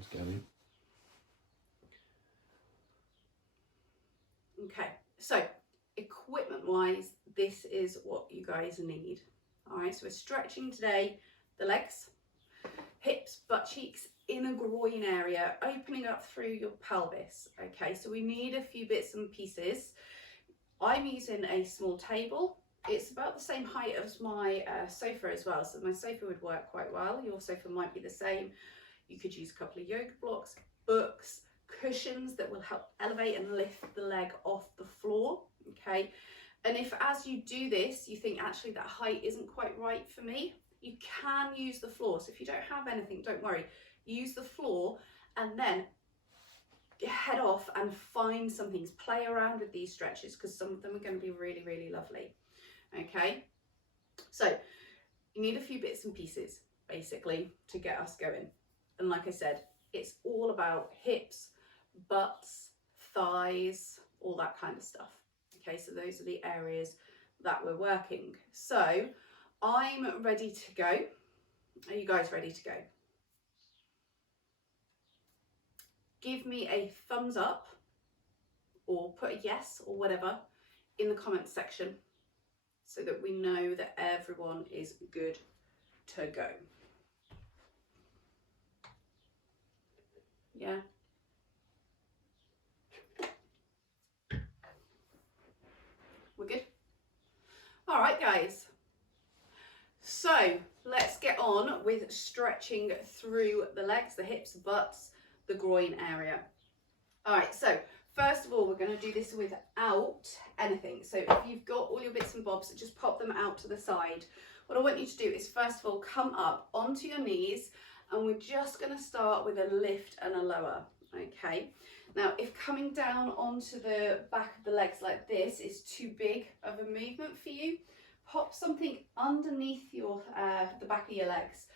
one's going. Okay, so equipment wise, this is what you guys need. All right, so we're stretching today the legs, hips, butt cheeks, inner groin area, opening up through your pelvis. Okay, so we need a few bits and pieces. I'm using a small table. It's about the same height as my sofa as well, so my sofa would work quite well. Your sofa might be the same. You could use a couple of yoga blocks, books, cushions that will help elevate and lift the leg off the floor. Okay, and if as you do this you think actually that height isn't quite right for me, you can use the floor. So if you don't have anything, don't worry, use the floor and then head off and find some things, play around with these stretches, because some of them are going to be really, really lovely. Okay, so you need a few bits and pieces basically to get us going. And like I said, it's all about hips, butts, thighs, all that kind of stuff. Okay, so those are the areas that we're working. So I'm ready to go. Are you guys ready to go? Give me a thumbs up or put a yes or whatever in the comments section so that we know that everyone is good to go. Yeah. We're good? All right, guys. So let's get on with stretching through the legs, the hips, butts, the groin area. All right, so first of all, we're going to do this without anything. So if you've got all your bits and bobs, just pop them out to the side. What I want you to do is first of all, come up onto your knees, and we're just going to start with a lift and a lower. Okay, now if coming down onto the back of the legs like this is too big of a movement for you, pop something underneath your the back of your legs,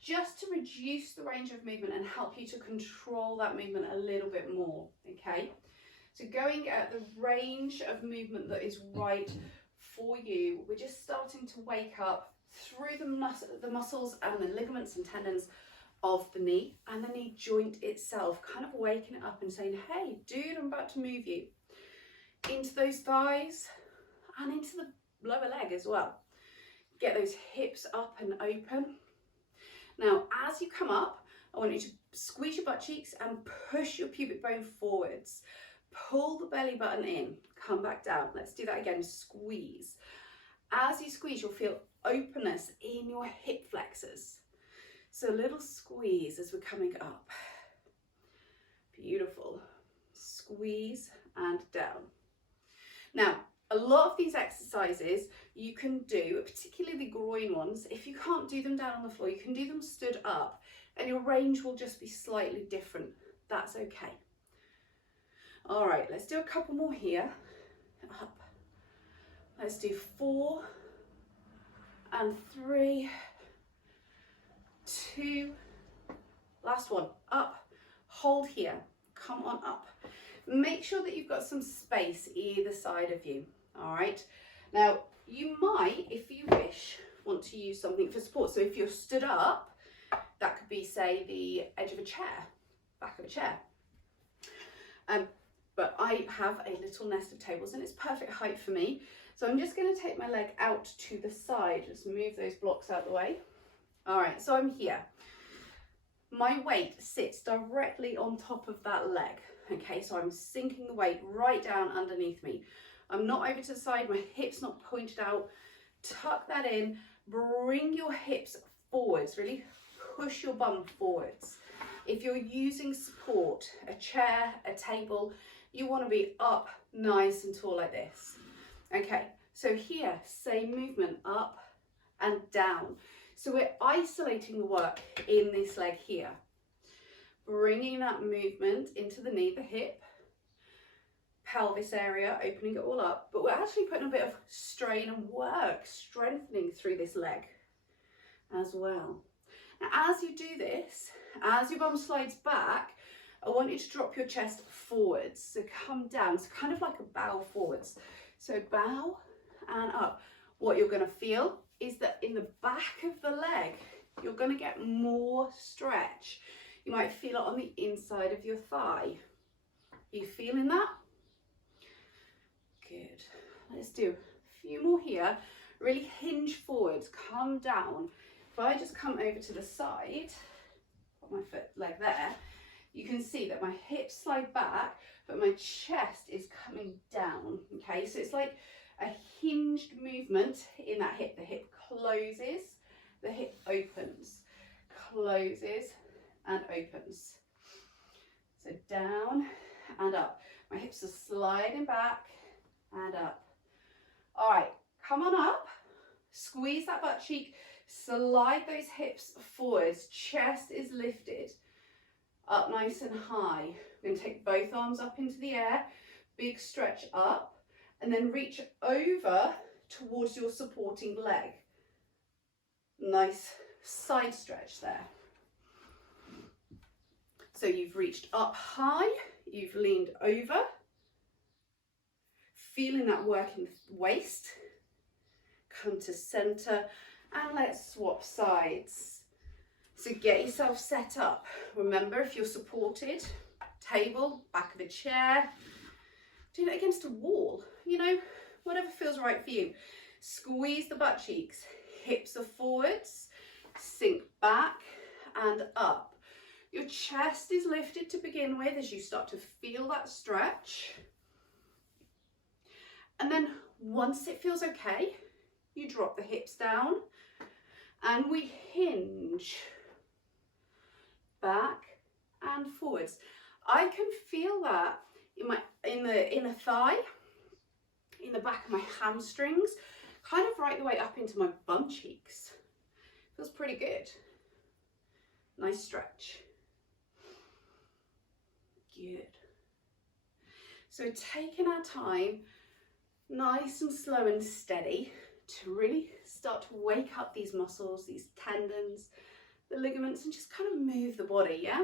just to reduce the range of movement and help you to control that movement a little bit more. Okay, so going at the range of movement that is right for you, we're just starting to wake up through the muscles and the ligaments and tendons of the knee and the knee joint itself, kind of waking it up and saying, hey dude, I'm about to move you into those thighs and into the lower leg as well. Get those hips up and open. Now as you come up, I want you to squeeze your butt cheeks and push your pubic bone forwards. Pull the belly button in, come back down. Let's do that again, squeeze. As you squeeze, you'll feel openness in your hip flexors. So a little squeeze as we're coming up. Beautiful. Squeeze and down. Now, a lot of these exercises you can do, particularly the groin ones, if you can't do them down on the floor, you can do them stood up and your range will just be slightly different. That's okay. All right, let's do a couple more here. Up. Let's do 4 and 3, 2, last one, up, hold here, come on up. Make sure that you've got some space either side of you. All right, now you might, if you wish, want to use something for support. So if you're stood up, that could be, say, the edge of a chair, back of a chair. But I have a little nest of tables and it's perfect height for me. So I'm just going to take my leg out to the side, just move those blocks out of the way. All right, so I'm here. My weight sits directly on top of that leg. Okay, so I'm sinking the weight right down underneath me. I'm not over to the side, my hips not pointed out. Tuck that in, bring your hips forwards, really push your bum forwards. If you're using support, a chair, a table, you want to be up nice and tall like this. Okay, so here, same movement, up and down. So we're isolating the work in this leg here. Bringing that movement into the knee, the hip, pelvis area, opening it all up, but we're actually putting a bit of strain and work, strengthening through this leg as well. Now, as you do this, as your bum slides back, I want you to drop your chest forwards. So come down, so kind of like a bow forwards. So bow and up. What you're going to feel is that in the back of the leg, you're going to get more stretch. You might feel it on the inside of your thigh. Are you feeling that? Good. Let's do a few more here. Really hinge forwards, come down. If I just come over to the side, put my leg there, you can see that my hips slide back, but my chest is coming down, okay? So it's like a hinged movement in that hip. The hip closes, the hip opens, closes and opens. So down and up. My hips are sliding back and up. All right, come on up, squeeze that butt cheek, slide those hips forwards, chest is lifted, up nice and high. We're going to take both arms up into the air, big stretch up, and then reach over towards your supporting leg. Nice side stretch there. So you've reached up high, you've leaned over, feeling that work in the waist. Come to center and let's swap sides. So get yourself set up. Remember, if you're supported, table, back of a chair, do it against a wall, you know, whatever feels right for you. Squeeze the butt cheeks, hips are forwards, sink back and up. Your chest is lifted to begin with as you start to feel that stretch. And then once it feels okay, you drop the hips down and we hinge back and forwards. I can feel that in the inner thigh, in the back of my hamstrings, kind of right the way up into my bum cheeks. Feels pretty good. Nice stretch. Good. So taking our time, nice and slow and steady, to really start to wake up these muscles, these tendons, the ligaments, and just kind of move the body, yeah?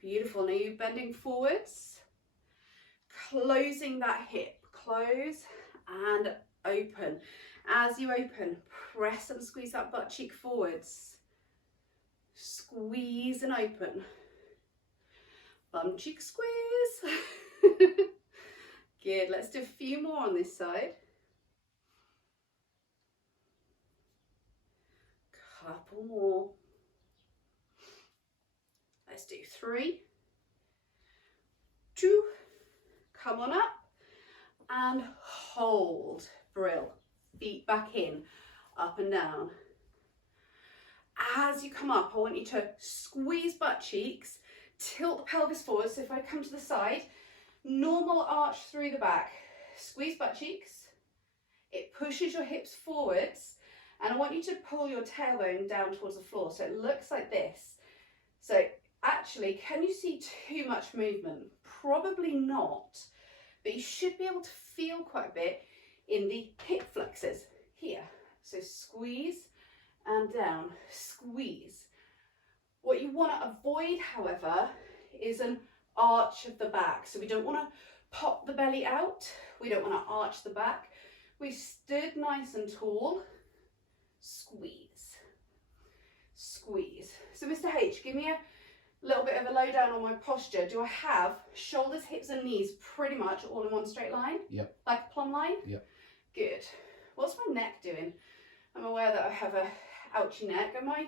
Beautiful. Now you're bending forwards, closing that hip, close and open. As you open, press and squeeze that butt cheek forwards. Squeeze and open. Bum cheek squeeze. Good. Let's do a few more on this side. Couple more. Let's do 3, 2, come on up and hold. Brill. Feet back in, up and down. As you come up, I want you to squeeze butt cheeks, tilt the pelvis forward. So if I come to the side, normal arch through the back, squeeze butt cheeks. It pushes your hips forwards, and I want you to pull your tailbone down towards the floor. So it looks like this. So actually, can you see too much movement? Probably not, but you should be able to feel quite a bit in the hip flexors here. So squeeze and down, squeeze. What you want to avoid, however, is an arch of the back. So we don't want to pop the belly out. We don't want to arch the back. We stood nice and tall. Squeeze, squeeze. So Mr. H, give me a little bit of a lowdown on my posture. Do I have shoulders, hips and knees pretty much all in one straight line? Yep. Like a plumb line? Yep. Good. What's my neck doing? I'm aware that I have a ouchy neck. Am I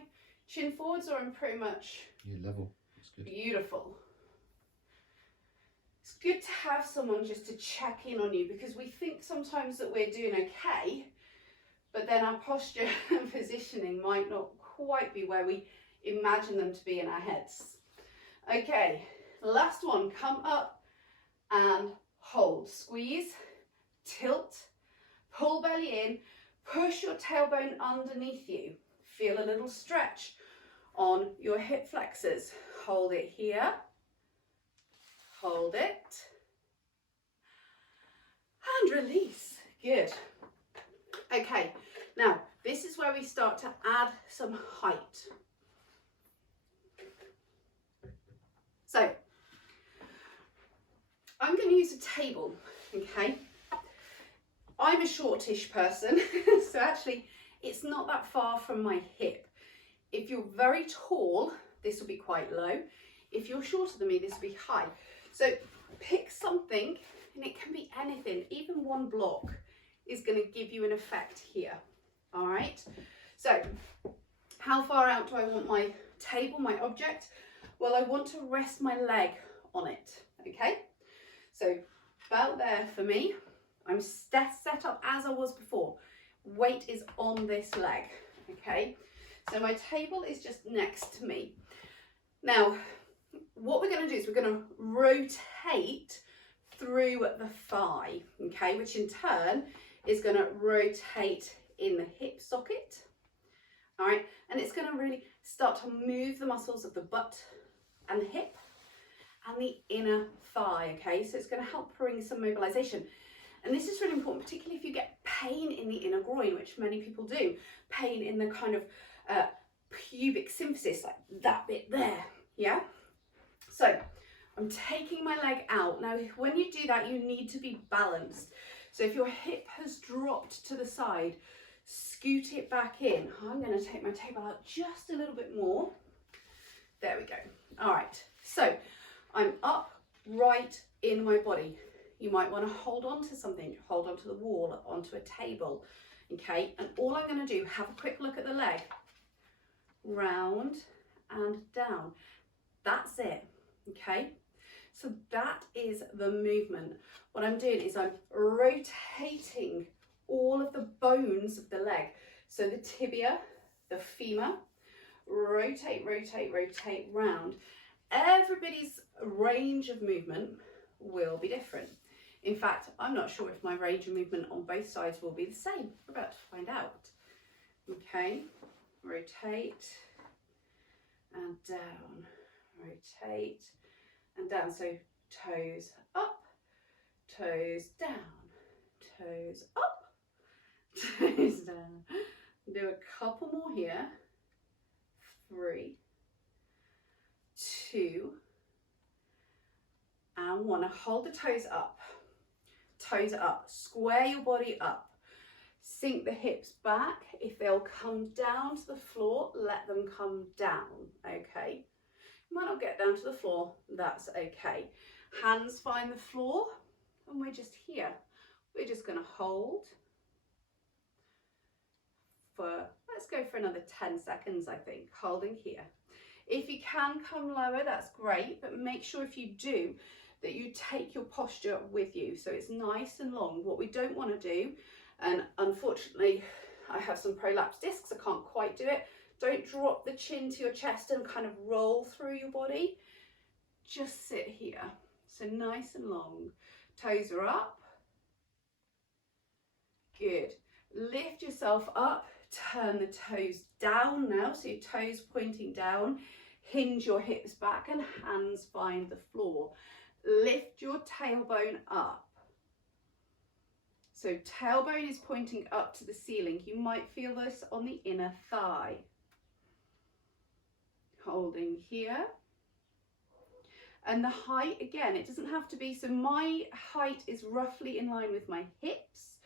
chin forwards or I'm pretty much... You're level. That's good. Beautiful. It's good to have someone just to check in on you, because we think sometimes that we're doing okay, but then our posture and positioning might not quite be where we imagine them to be in our heads. Okay, last one. Come up and hold. Squeeze, tilt, pull belly in, push your tailbone underneath you. Feel a little stretch on your hip flexors. Hold it here. Hold it. And release. Good. Okay, now this is where we start to add some height. So I'm going to use a table, okay? I'm a shortish person, so actually it's not that far from my hip. If you're very tall, this will be quite low. If you're shorter than me, this will be high. So pick something, and it can be anything. Even one block is going to give you an effect here. All right. So how far out do I want my table, my object? Well, I want to rest my leg on it. Okay. So about there for me. I'm set up as I was before. Weight is on this leg. Okay. So my table is just next to me. Now, what we're going to do is we're going to rotate through the thigh, okay, which in turn is going to rotate in the hip socket, all right, and it's going to really start to move the muscles of the butt and the hip and the inner thigh, okay, so it's going to help bring some mobilization. And this is really important, particularly if you get pain in the inner groin, which many people do, pain in the kind of pubic symphysis, like that bit there, yeah? So I'm taking my leg out. Now, when you do that, you need to be balanced. So if your hip has dropped to the side, scoot it back in. I'm going to take my table out just a little bit more. There we go. All right. So I'm upright in my body. You might want to hold on to something, hold on to the wall, onto a table. Okay. And all I'm going to do, have a quick look at the leg. Round and down. That's it. Okay, so that is the movement. What I'm doing is I'm rotating all of the bones of the leg. So the tibia, the femur, rotate, rotate, rotate round. Everybody's range of movement will be different. In fact, I'm not sure if my range of movement on both sides will be the same. We're about to find out. Okay, rotate and down. Rotate and down, so toes up, toes down, toes up, toes down. Do a couple more here. 3, 2, and 1. Now hold the toes up, square your body up, sink the hips back. If they'll come down to the floor, let them come down, okay? Might not get down to the floor, that's okay. Hands find the floor, and we're just here. We're just going to hold for, let's go for another 10 seconds, I think, holding here. If you can come lower, that's great, but make sure if you do, that you take your posture with you, so it's nice and long. What we don't want to do, and unfortunately, I have some prolapsed discs, I can't quite do it. Don't drop the chin to your chest and kind of roll through your body. Just sit here. So nice and long. Toes are up. Good. Lift yourself up. Turn the toes down now. So your toes pointing down. Hinge your hips back and hands find the floor. Lift your tailbone up. So tailbone is pointing up to the ceiling. You might feel this on the inner thigh. Holding here. And the height, again, it doesn't have to be, so my height is roughly in line with my hips,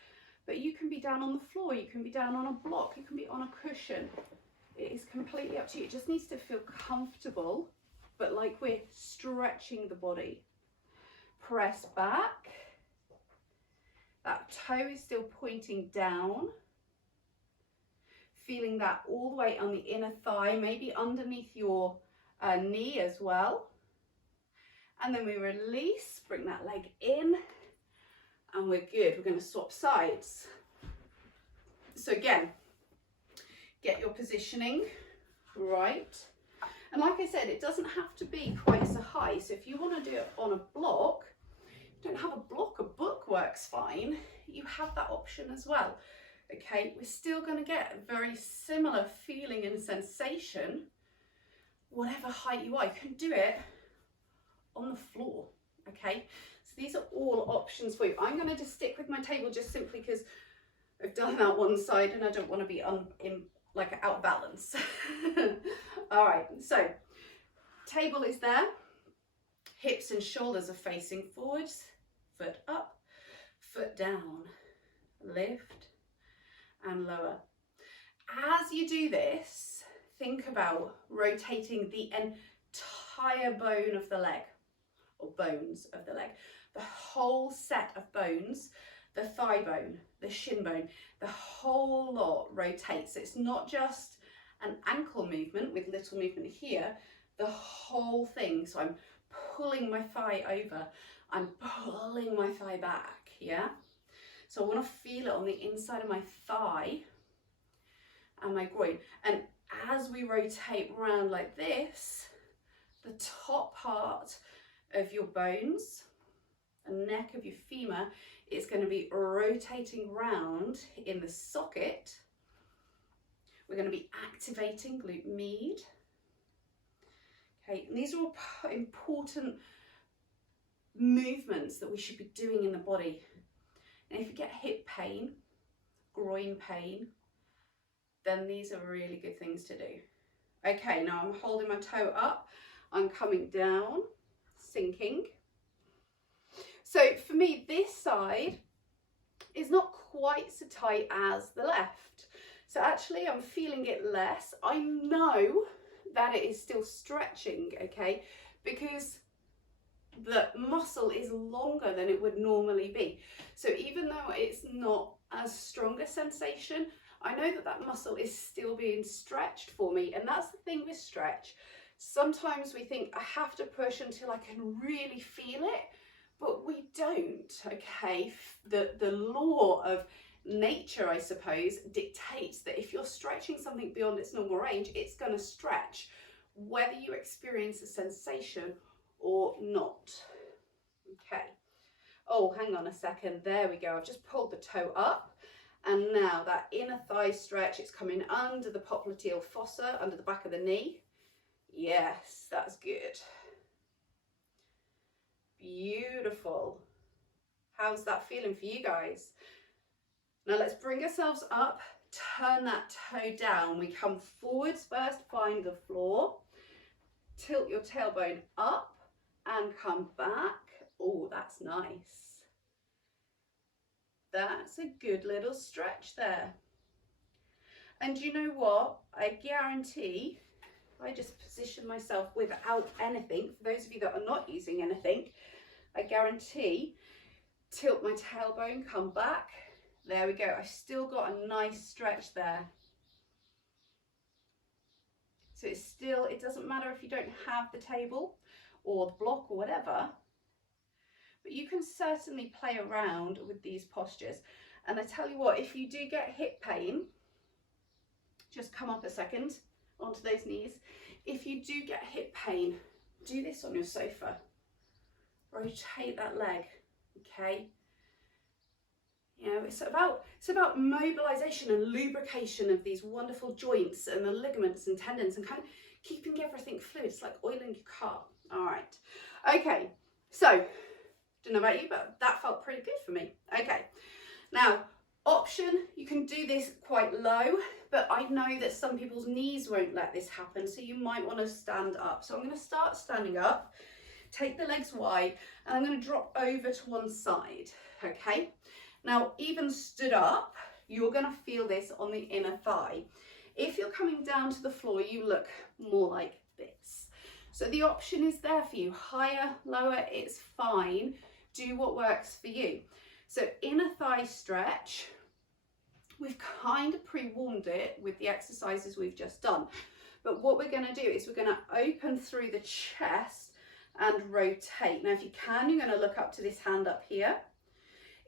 but you can be down on the floor, you can be down on a block, you can be on a cushion. It is completely up to you. It just needs to feel comfortable, but like we're stretching the body. Press back. That toe is still pointing down. Feeling that all the way on the inner thigh, maybe underneath your knee as well. And then we release, bring that leg in, and we're good. We're going to swap sides. So again, get your positioning right. And like I said, it doesn't have to be quite so high. So if you want to do it on a block, don't have a block, a book works fine. You have that option as well. Okay, we're still going to get a very similar feeling and sensation, whatever height you are. You can do it on the floor, okay? So these are all options for you. I'm going to just stick with my table just simply because I've done that one side and I don't want to be out of balance. All right, so table is there. Hips and shoulders are facing forwards. Foot up, foot down. Lift and lower. As you do this, think about rotating the entire bone of the leg, or bones of the leg, the whole set of bones, the thigh bone, the shin bone, the whole lot rotates. It's not just an ankle movement with little movement here, the whole thing. So I'm pulling my thigh over, I'm pulling my thigh back, yeah? So I want to feel it on the inside of my thigh and my groin. And as we rotate around like this, the top part of your bones, the neck of your femur, is going to be rotating round in the socket. We're going to be activating glute med. Okay, and these are all important movements that we should be doing in the body. And if you get hip pain, groin pain, then these are really good things to do. Okay, now I'm holding my toe up, I'm coming down, sinking. So for me, this side is not quite so tight as the left. So actually I'm feeling it less. I know that it is still stretching, okay, because the muscle is longer than it would normally be. So even though it's not as strong a sensation, I know that that muscle is still being stretched for me. And that's the thing with stretch. Sometimes we think I have to push until I can really feel it, but we don't, okay? The law of nature, I suppose, dictates that if you're stretching something beyond its normal range, it's going to stretch, whether you experience a sensation or not. Okay. Oh, hang on a second. There we go. I've just pulled the toe up, and now that inner thigh stretch, it's coming under the popliteal fossa, under the back of the knee. Yes, that's good. Beautiful. How's that feeling for you guys? Now let's bring ourselves up, turn that toe down. We come forwards first, find the floor, tilt your tailbone up and come back. Oh, that's nice. That's a good little stretch there. And you know what? I guarantee, if I just position myself without anything, for those of you that are not using anything, I guarantee, tilt my tailbone, come back. There we go. I've still got a nice stretch there. So it's still, it doesn't matter if you don't have the table or the block or whatever, but you can certainly play around with these postures. And I tell you what, if you do get hip pain, just come up a second onto those knees. If you do get hip pain, do this on your sofa. Rotate that leg, okay? You know, it's about mobilization and lubrication of these wonderful joints and the ligaments and tendons, and kind of keeping everything fluid. It's like oiling your car. All right. Okay. So, don't know about you, but that felt pretty good for me. Okay. Now, option, you can do this quite low, but I know that some people's knees won't let this happen, so you might want to stand up. So I'm going to start standing up, take the legs wide, and I'm going to drop over to one side. Okay. Now, even stood up, you're going to feel this on the inner thigh. If you're coming down to the floor, you look more like this. So the option is there for you. Higher, lower, it's fine. Do what works for you. So inner thigh stretch, we've kind of pre-warmed it with the exercises we've just done. But what we're going to do is we're going to open through the chest and rotate. Now, if you can, you're going to look up to this hand up here.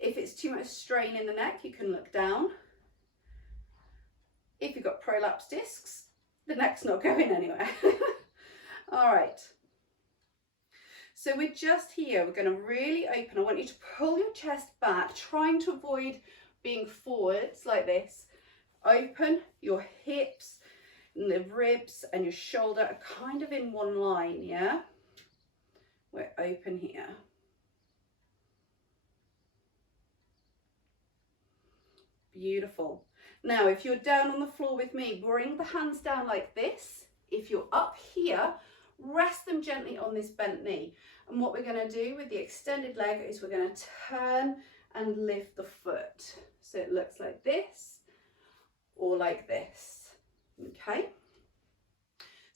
If it's too much strain in the neck, you can look down. If you've got prolapse discs, the neck's not going anywhere. All right. So we're just here. We're going to really open. I want you to pull your chest back, trying to avoid being forwards like this. Open your hips and the ribs and your shoulder are kind of in one line, yeah? We're open here. Beautiful. Now, if you're down on the floor with me, bring the hands down like this. If you're up here, rest them gently on this bent knee. And what we're going to do with the extended leg is we're going to turn and lift the foot. So it looks like this or like this. Okay.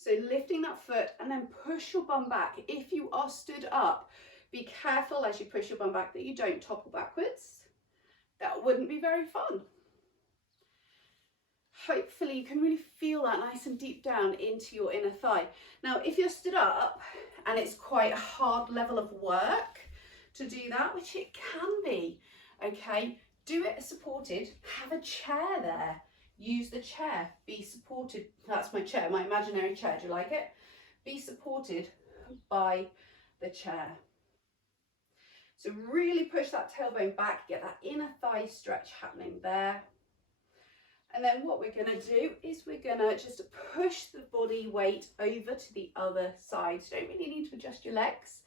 So lifting that foot and then push your bum back. If you are stood up, be careful as you push your bum back that you don't topple backwards. That wouldn't be very fun. Hopefully you can really feel that nice and deep down into your inner thigh. Now, if you're stood up and it's quite a hard level of work to do that, which it can be, okay, do it supported. Have a chair there. Use the chair. Be supported. That's my chair, my imaginary chair. Do you like it? Be supported by the chair. So really push that tailbone back, get that inner thigh stretch happening there. And then what we're going to do is we're going to just push the body weight over to the other side. So you don't really need to adjust your legs.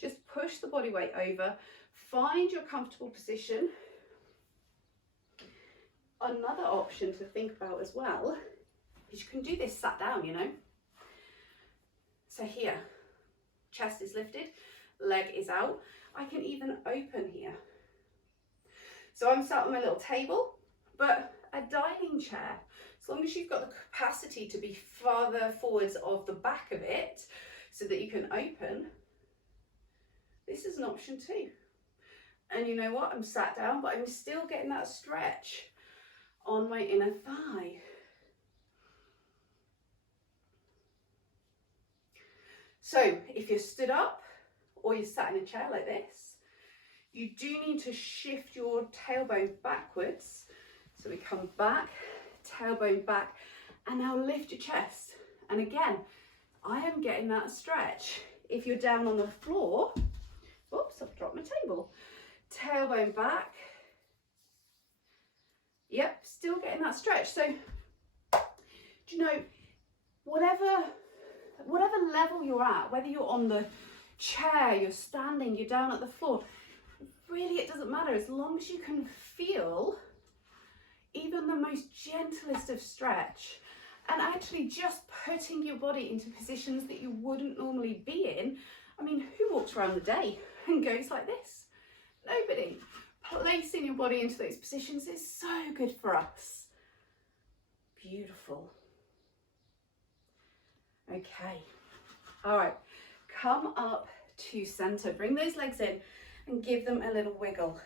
Just push the body weight over. Find your comfortable position. Another option to think about as well is you can do this sat down, you know. So here, chest is lifted, leg is out. I can even open here. So I'm sat on my little table, but a dining chair, as long as you've got the capacity to be farther forwards of the back of it so that you can open, this is an option too. And you know what, I'm sat down, but I'm still getting that stretch on my inner thigh. So if you're stood up or you're sat in a chair like this, you do need to shift your tailbone backwards. So we come back, tailbone back, and now lift your chest. And again, I am getting that stretch. If you're down on the floor, oops, I've dropped my table. Tailbone back. Yep, still getting that stretch. So, do you know, whatever level you're at, whether you're on the chair, you're standing, you're down at the floor, really it doesn't matter as long as you can feel even the most gentlest of stretch and actually just putting your body into positions that you wouldn't normally be in. I mean, who walks around the day and goes like this? Nobody. Placing your body into those positions is so good for us. Beautiful. Okay. All right. Come up to center. Bring those legs in and give them a little wiggle.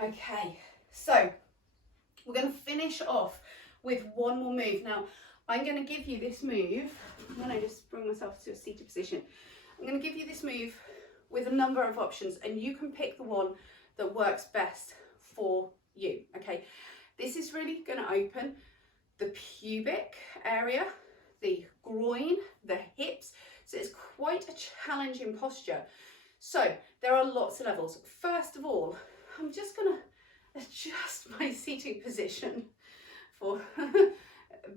Okay. So we're going to finish off with one more move. Now, I'm going to give you this move. I'm going to just bring myself to a seated position. I'm going to give you this move with a number of options, and you can pick the one that works best for you. Okay, this is really going to open the pubic area, the groin, the hips. So it's quite a challenging posture. So there are lots of levels. First of all, I'm just going to adjust my seating position for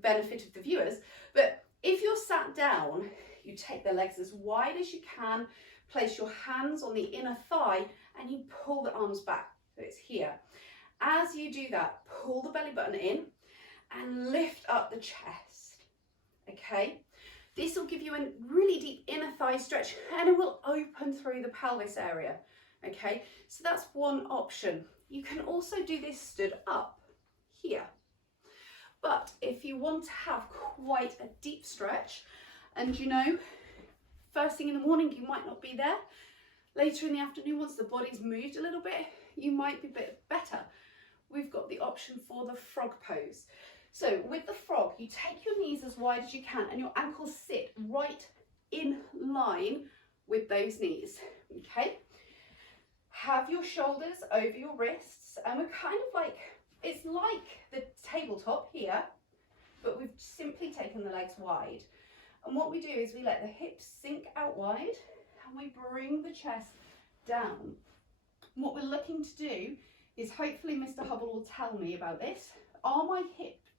benefit of the viewers. But if you're sat down, you take the legs as wide as you can, place your hands on the inner thigh, and you pull the arms back. So it's here. As you do that, pull the belly button in and lift up the chest. Okay, this will give you a really deep inner thigh stretch and it will open through the pelvis area. Okay, so that's one option. You can also do this stood up here. But if you want to have quite a deep stretch, and you know, first thing in the morning you might not be there, later in the afternoon once the body's moved a little bit, you might be a bit better. We've got the option for the frog pose. So with the frog, you take your knees as wide as you can and your ankles sit right in line with those knees, okay? Have your shoulders over your wrists, and we're kind of like, it's like the tabletop here, but we've simply taken the legs wide. And what we do is we let the hips sink out wide and we bring the chest down. And what we're looking to do is, hopefully Mr. Hubble will tell me about this,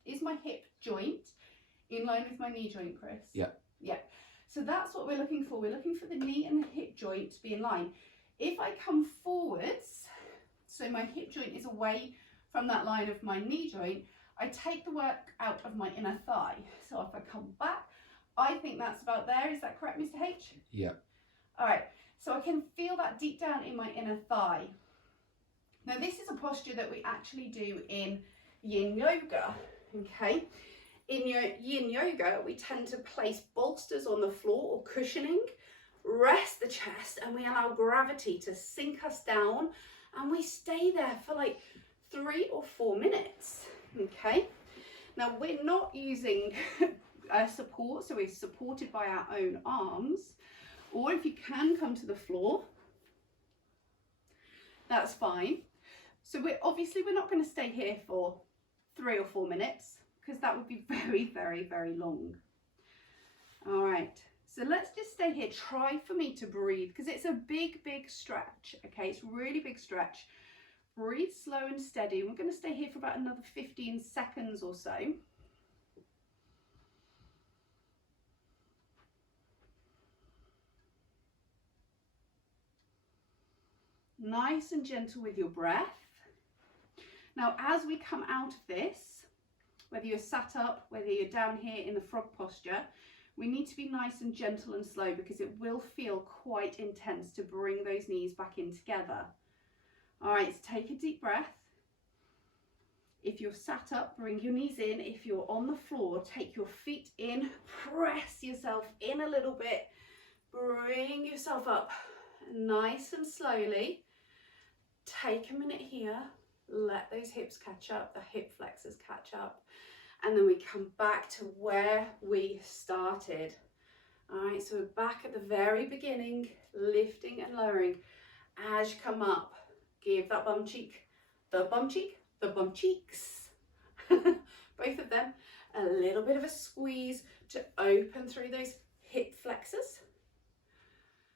is my hip joint in line with my knee joint, Chris? Yeah. Yeah. So that's what we're looking for. We're looking for the knee and the hip joint to be in line. If I come forwards, so my hip joint is away from that line of my knee joint, I take the work out of my inner thigh. So if I come back, I think that's about there. Is that correct, Mr. H? Yeah. All right. So I can feel that deep down in my inner thigh. Now this is a posture that we actually do in yin yoga, okay? In your yin yoga, we tend to place bolsters on the floor or cushioning, rest the chest, and we allow gravity to sink us down, and we stay there for like 3 or 4 minutes. Okay, now we're not using support, so we're supported by our own arms, or if you can come to the floor, that's fine. So we're not going to stay here for 3 or 4 minutes, because that would be very, very, very long. All right, so let's just stay here. Try for me to breathe, because it's a big, big stretch. Okay, it's really big stretch. Breathe slow and steady. We're going to stay here for about another 15 seconds or so. Nice and gentle with your breath. Now, as we come out of this, whether you're sat up, whether you're down here in the frog posture, we need to be nice and gentle and slow, because it will feel quite intense to bring those knees back in together. All right, so take a deep breath. If you're sat up, bring your knees in. If you're on the floor, take your feet in, press yourself in a little bit, bring yourself up nice and slowly. Take a minute here, let those hips catch up, the hip flexors catch up, and then we come back to where we started. All right, so we're back at the very beginning, lifting and lowering. As you come up, give that bum cheek, the bum cheek, the bum cheeks, both of them, a little bit of a squeeze to open through those hip flexors.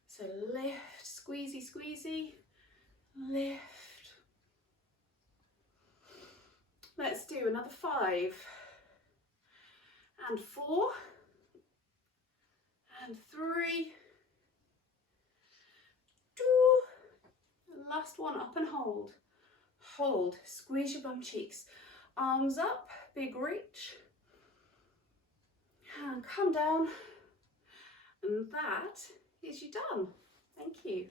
So lift, squeezy, squeezy, lift. Let's do another 5 and 4 and 3, 2, last one, up and hold. Hold, squeeze your bum cheeks, arms up, big reach, and come down, and that is you done. Thank you.